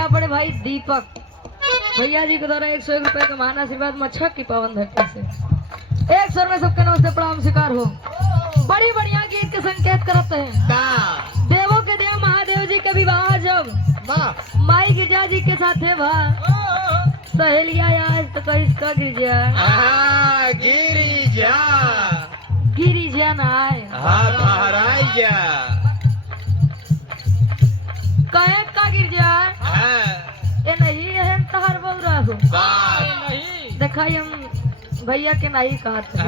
क्या बड़े भाई दीपक भैया जी के द्वारा 101 रुपए का महान आशीर्वाद मच्छर की पावन धरती से 1 स्वर में सबके नमस्ते प्रणाम स्वीकार हो। बड़ी बढ़िया गीत के संकेत करते हैं। देवों के देव महादेव जी के विवाह जब माई गिरजा जी के साथ है भा सहेलिया आज तो कहीं इसका गिरजा गिरिजा गिरिजा ना आए कहे का गिरजा ये नहीं है तहर बउरा हो दिखाई हम भैया के नहीं कहते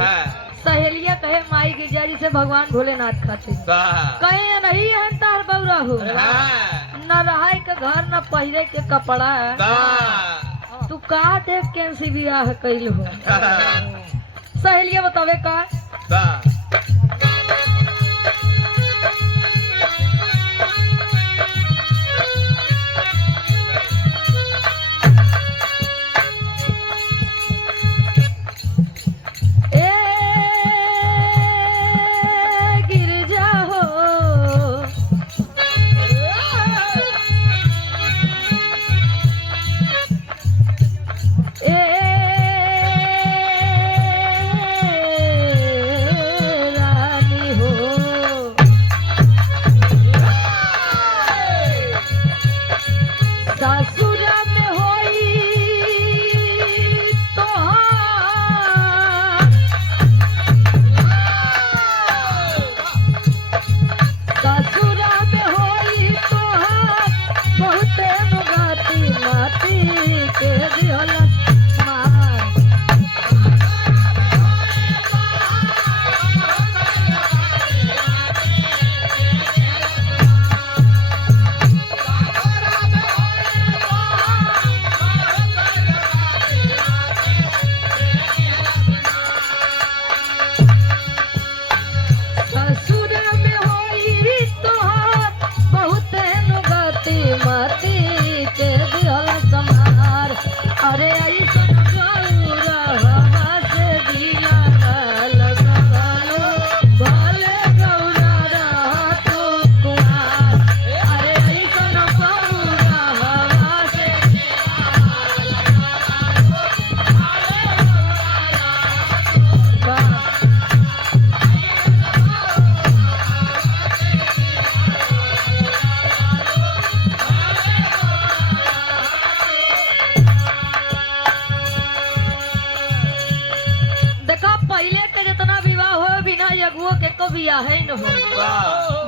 सहेलिया कहे माई गिरजा जी से भगवान भोलेनाथ खाते कहे ये नहीं है तहर बउरा हो न रहाय के घर न पहिरे के कपड़ा तू का देख कैंसी बियाह कैल हो सहेलिया बतावे का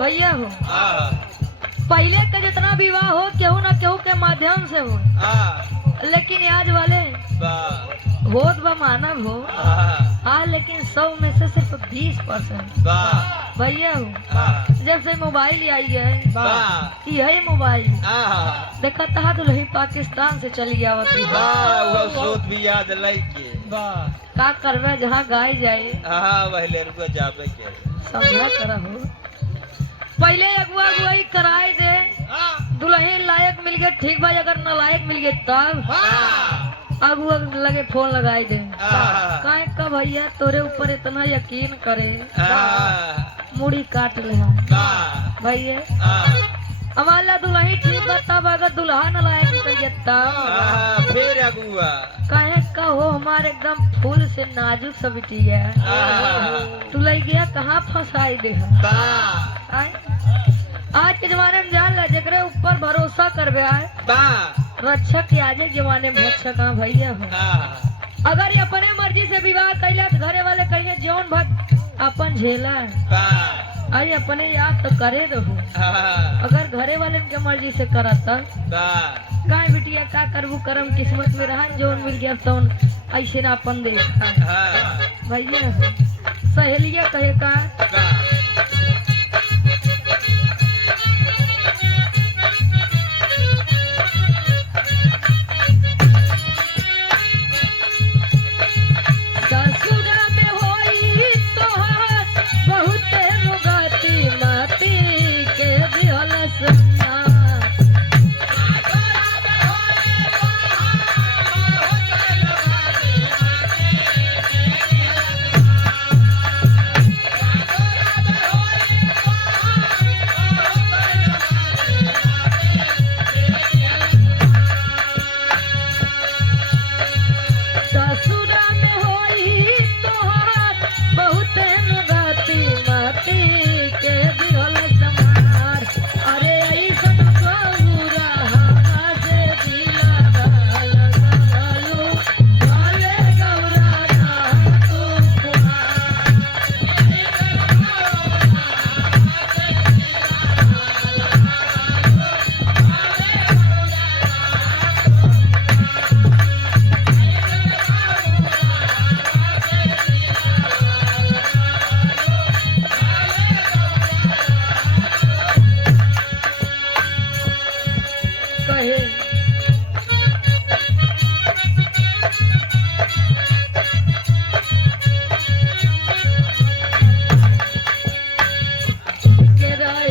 भैया हो पहले का जितना विवाह हो केहू न केहू के माध्यम से हो लेकिन आज वाले होत बा मानव हो लेकिन 100 में से सिर्फ 20% भैया हो जब से मोबाइल आई है यही मोबाइल देखा था दुल्ही पाकिस्तान से चली आवत भी याद का करवे जहाँ गाय जाए जावे के समझा करा हो पहले अगुआ अगुआई कराए दे दुल्हन लायक मिल गए ठीक भाई अगर नालायक मिल गए तब अगुआ लगे फोन लगाए दे काहे का भैया तोरे ऊपर इतना यकीन करे मुड़ी काट ले भैया हमारा दुल्हन ठीक है तब अगर दुल्हा नालायक निकल गया तब फिर अगुआ काहे का हो हमारे एकदम फूल से नाजुक सब है तू लग गया कहाँ फंसाई दे आज के जमाने में जान ला जकरे ऊपर भरोसा करबे रक्षक के आज के जमाने में भक्षक भैया हो अगर ये अपने मर्जी से विवाह कैला तो घरे वाले कहिए जौन भक्त अपन झेला आई अपने याद तो करे रहो अगर घरे वाले के मर्जी से करता काय बिटिया का करबू करम किस्मत में रहन जोन मिल गया तो ऐसे ना अपन देखा भैया सहेलिया कहे का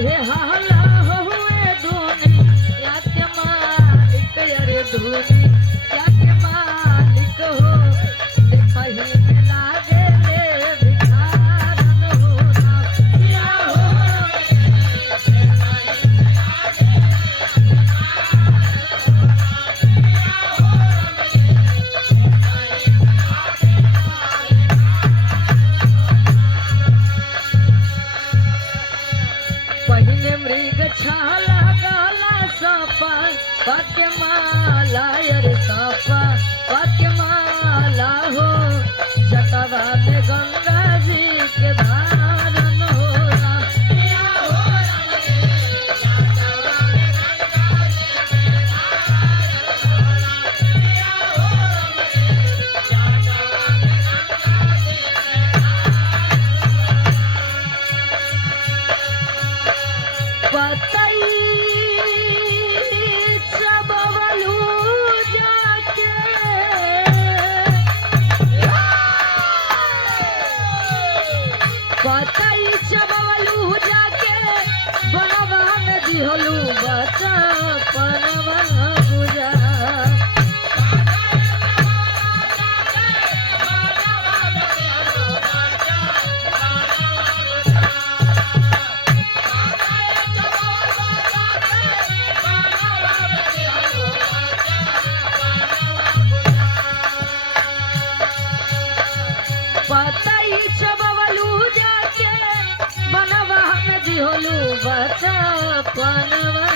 हे हाला हुए दुनिया के मालिक अरे दुनिया के मालिक हो देखहि में लागे ले भिखारन हो या हो पहिने मृग छाला गाला सपा पाके माला अरे सपा पाके माला हो जटवा में गंगा जी के धारन होला या हो पतई चबवलू जाके पतई चबवलू जाके बनवा में दिहलू बचा पनवा बुझा पतई चबवलू जाके बनवा में दिहलू बचा पनवा